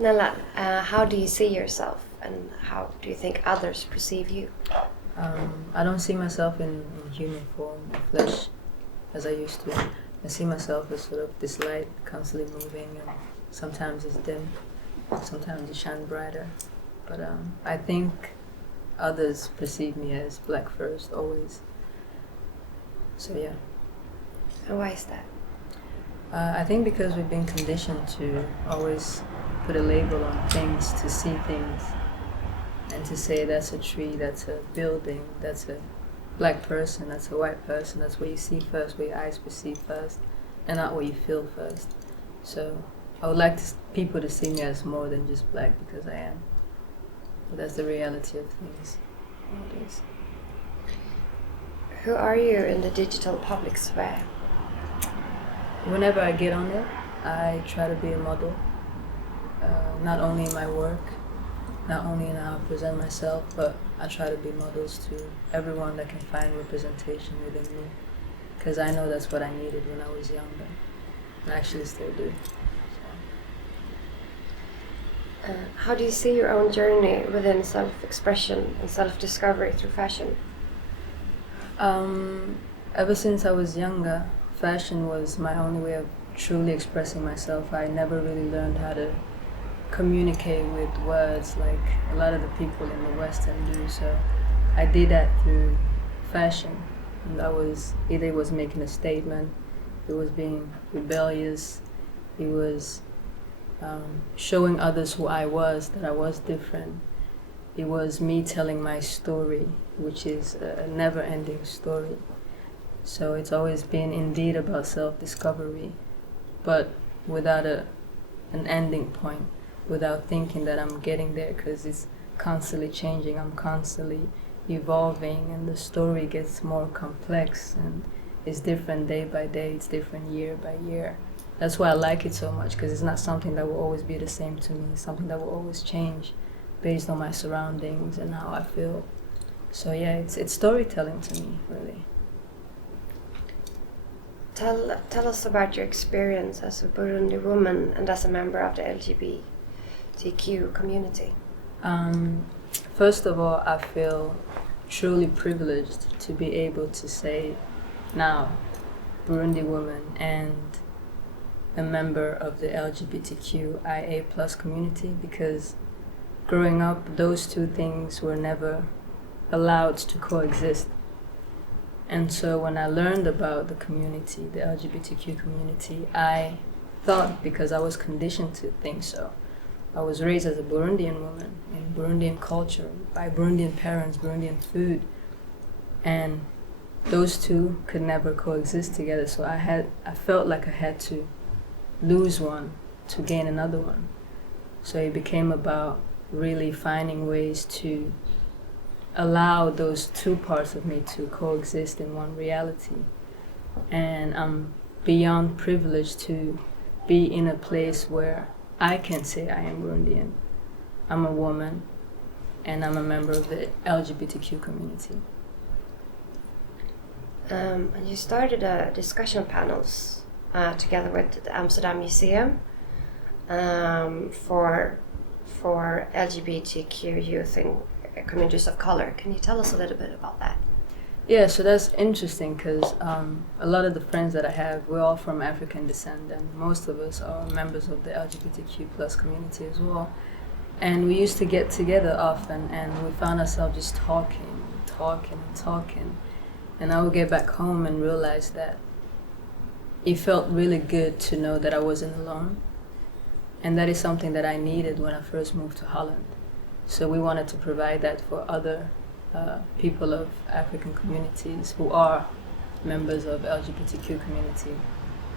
Nella, how do you see yourself and how do you think others perceive you? I don't see myself in human form or flesh as I used to. I see myself as sort of this light constantly moving, and sometimes it's dim, sometimes it shines brighter. But I think others perceive me as black first, always. So yeah. And why is that? I think because we've been conditioned to always put a label on things, to see things, and to say that's a tree, that's a building, that's a black person, that's a white person, that's what you see first, what your eyes perceive first, and not what you feel first. So I would like people to see me as more than just black, because I am. But that's the reality of things nowadays. Who are you in the digital public sphere? Whenever I get on it, I try to be a model, not only in my work, not only in how I present myself, but I try to be models to everyone that can find representation within me, because I know that's what I needed when I was younger, and I actually still do. How do you see your own journey within self-expression and self-discovery through fashion? Ever since I was younger, fashion was my only way of truly expressing myself. I never really learned how to communicate with words like a lot of the people in the Western do. So I did that through fashion, and that was either it was making a statement, it was being rebellious, it was showing others who I was, that I was different. It was me telling my story, which is a never-ending story. So it's always been indeed about self-discovery, but without an ending point, without thinking that I'm getting there, because it's constantly changing, I'm constantly evolving, and the story gets more complex, and it's different day by day, it's different year by year. That's why I like it so much, because it's not something that will always be the same to me, it's something that will always change based on my surroundings and how I feel. So yeah, it's storytelling to me, really. Tell us about your experience as a Burundi woman and as a member of the LGBTQ community. First of all, I feel truly privileged to be able to say now Burundi woman and a member of the LGBTQIA plus community, because growing up those two things were never allowed to coexist. And so when I learned about the community, the LGBTQ community, I thought, because I was conditioned to think so, I was raised as a Burundian woman in Burundian culture, by Burundian parents, Burundian food, and those two could never coexist together. So I felt like I had to lose one to gain another one. So it became about really finding ways to allow those two parts of me to coexist in one reality. And I'm beyond privileged to be in a place where I can say I am Burundian, I'm a woman, and I'm a member of the LGBTQ community. And you started discussion panels together with the Amsterdam Museum for LGBTQ youth and communities of color. Can you tell us a little bit about that? Yeah, so that's interesting, because a lot of the friends that I have, we're all from African descent, and most of us are members of the LGBTQ plus community as well. And we used to get together often, and we found ourselves just talking. And I would get back home and realize that it felt really good to know that I wasn't alone. And that is something that I needed when I first moved to Holland. So we wanted to provide that for other people of African communities who are members of LGBTQ community.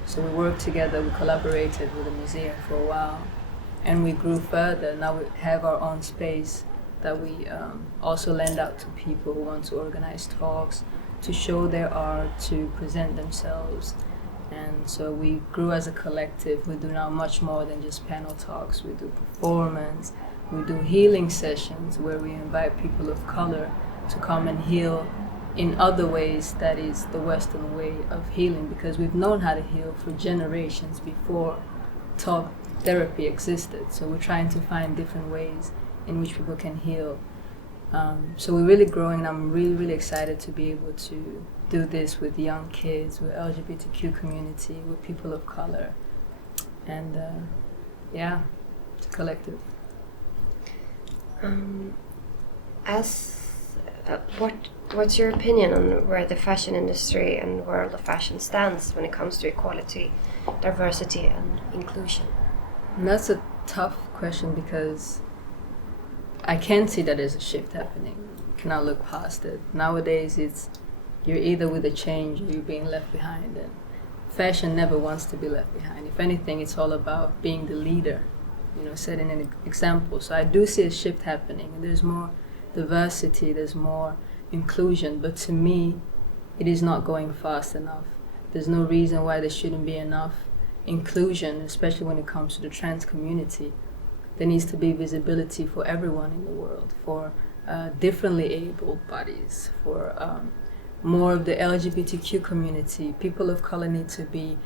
So we worked together, we collaborated with the museum for a while, and we grew further. Now we have our own space that we also lend out to people who want to organize talks, to show their art, to present themselves. And so we grew as a collective. We do now much more than just panel talks. We do performance, we do healing sessions where we invite people of color to come and heal in other ways that is the Western way of healing, because we've known how to heal for generations before talk therapy existed. So we're trying to find different ways in which people can heal. So we're really growing, and I'm really, really excited to be able to do this with young kids, with LGBTQ community, with people of color, and it's a collective. What's your opinion on where the fashion industry and world of fashion stands when it comes to equality, diversity, and inclusion? And that's a tough question because I can see that there's a shift happening. You cannot look past it. Nowadays, you're either with a change or you're being left behind. And fashion never wants to be left behind. If anything, it's all about being the leader, setting an example. So I do see a shift happening. And there's more diversity, there's more inclusion. But to me, it is not going fast enough. There's no reason why there shouldn't be enough inclusion, especially when it comes to the trans community. There needs to be visibility for everyone in the world, for differently abled bodies, for more of the LGBTQ community. People of color need to be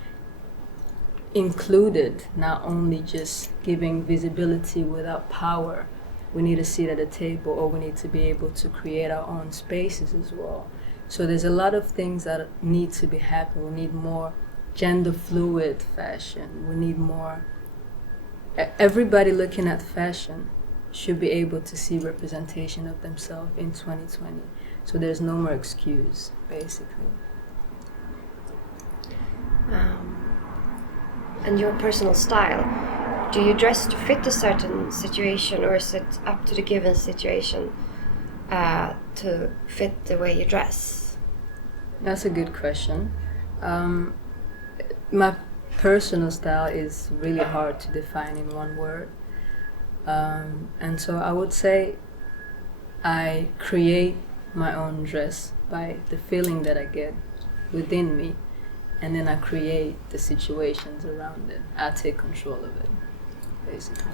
included, not only just giving visibility without power. We need a seat at the table, or we need to be able to create our own spaces as well. So there's a lot of things that need to be happening. We need more gender fluid fashion. We need more. Everybody looking at fashion should be able to see representation of themselves in 2020. So there's no more excuse, basically. And your personal style, do you dress to fit a certain situation, or is it up to the given situation to fit the way you dress? That's a good question. My personal style is really hard to define in one word. And so I would say I create my own dress by the feeling that I get within me, and then I create the situations around it. I take control of it, basically.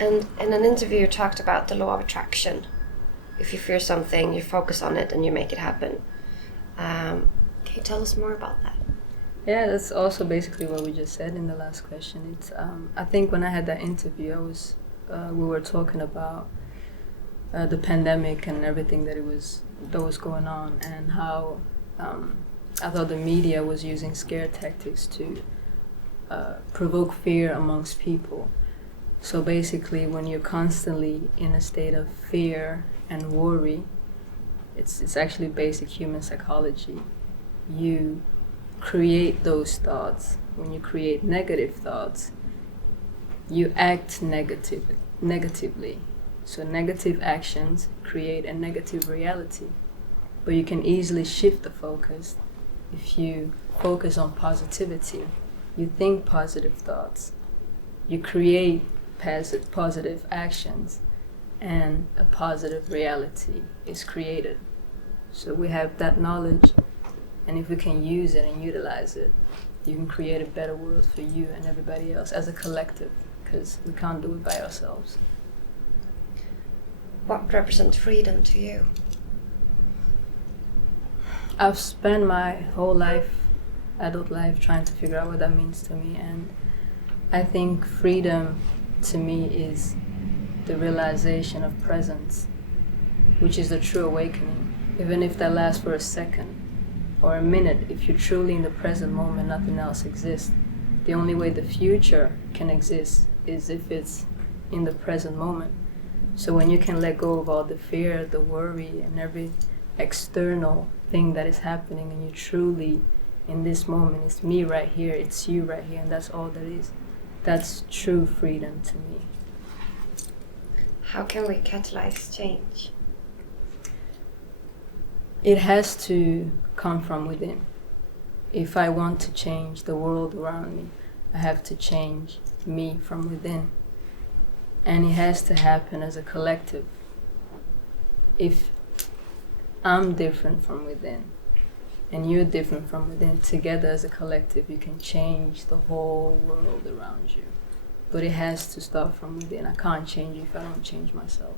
And in an interview you talked about the law of attraction. If you fear something, you focus on it and you make it happen. Can you tell us more about that? Yeah, that's also basically what we just said in the last question. It's I think when I had that interview, we were talking about the pandemic and everything that was going on, and how I thought the media was using scare tactics to provoke fear amongst people. So basically, when you're constantly in a state of fear and worry, it's actually basic human psychology. You create those thoughts. When you create negative thoughts, you act negatively. So negative actions create a negative reality. But you can easily shift the focus if you focus on positivity. You think positive thoughts. You create positive actions, and a positive reality is created. So we have that knowledge, and if we can use it and utilize it, you can create a better world for you and everybody else as a collective, because we can't do it by ourselves. What represents freedom to you? I've spent my whole life, adult life, trying to figure out what that means to me, and I think freedom to me is the realization of presence, which is the true awakening. Even if that lasts for a second or a minute, if you're truly in the present moment, nothing else exists. The only way the future can exist is if it's in the present moment. So when you can let go of all the fear, the worry, and every external thing that is happening, and you truly in this moment, it's me right here, it's you right here, and that's all there is. That's true freedom to me. How can we catalyze change? It has to come from within. If I want to change the world around me, I have to change me from within. And it has to happen as a collective. If I'm different from within, and you're different from within, together as a collective, you can change the whole world around you. But it has to start from within. I can't change if I don't change myself.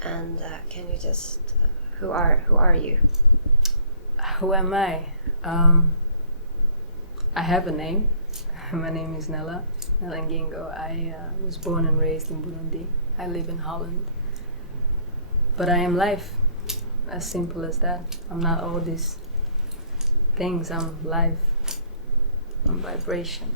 And can you just, who are you? Who am I? I have a name. My name is Nella Ngingo. I was born and raised in Burundi. I live in Holland. But I am life, as simple as that. I'm not all these things, I'm life, I'm vibration.